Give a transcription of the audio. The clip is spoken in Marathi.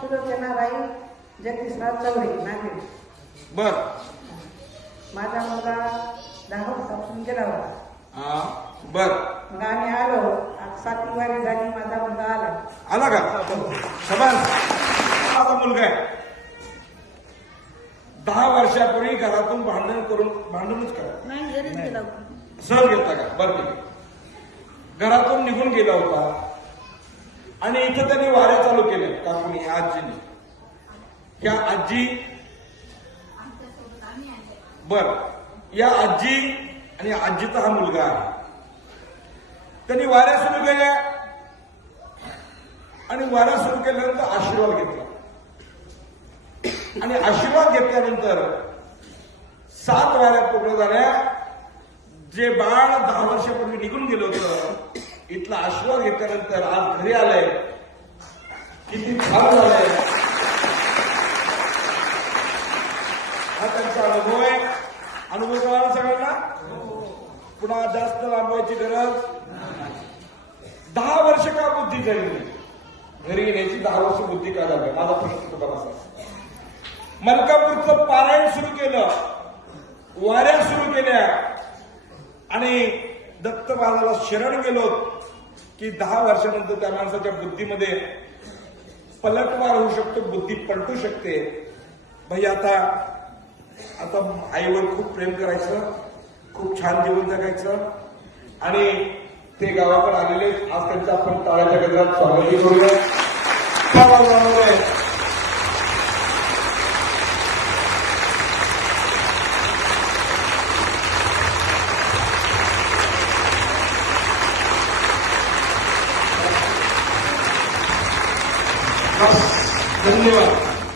सुलोचनाबाई जगदीशराव चौरे नागरिक. बर. माझा मुलगा 10 वर्षापासून गेला होता. बर. मग आम्ही आलो. 7वी वारी झाली. माझा मुलगा आला का? शबास. माझा मुलगा आहे. 10 वर्षापूर्वी घरातून भांडणच करा नाही घरीच गेला. सहज घेता का? बरं ठीक आहे. घरातून निघून गेला होता आणि इथं त्यांनी वाऱ्या चालू केल्या काकूनी ह्या आजीने. ह्या आजी बर या आजी आणि आजीचा हा मुलगा आहे. त्यांनी वाऱ्या सुरू केल्या आणि वाऱ्या सुरू केल्यानंतर आशीर्वाद घेतला आणि आशीर्वाद घेतल्यानंतर 7 वाऱ्या पूर्ण झाल्या. जे बाळ 10 वर्षापूर्वी निघून गेलं होतं इथला आशीर्वाद घेतल्यानंतर आज घरी आलंय. किती छान झालंय. हा त्यांचा अनुभव आहे. अनुभव कळाला सगळ्यांना. पुन्हा जास्त लांबवायची गरज. 10 वर्ष का बुद्धी झाली घरी येण्याची? 10 वर्ष बुद्धी का झाली? माझा प्रश्न तुम्हाला असा. मलकापूरचं पारायण सुरू केलं, वाऱ्या सुरू केल्या आणि दत्त महाराजाला शरण गेलो की 10 वर्षानंतर त्या माणसाच्या बुद्धीमध्ये पलटवार होऊ शकतो, बुद्धी पलटू शकते. भाई आता आईवर खूप प्रेम करायचं, खूप छान जीवन जगायचं आणि ते गावाकडे आलेले आज त्यांचं आपण टाळ्याच्या गजरात स्वागतही करूया. धन्यवाद.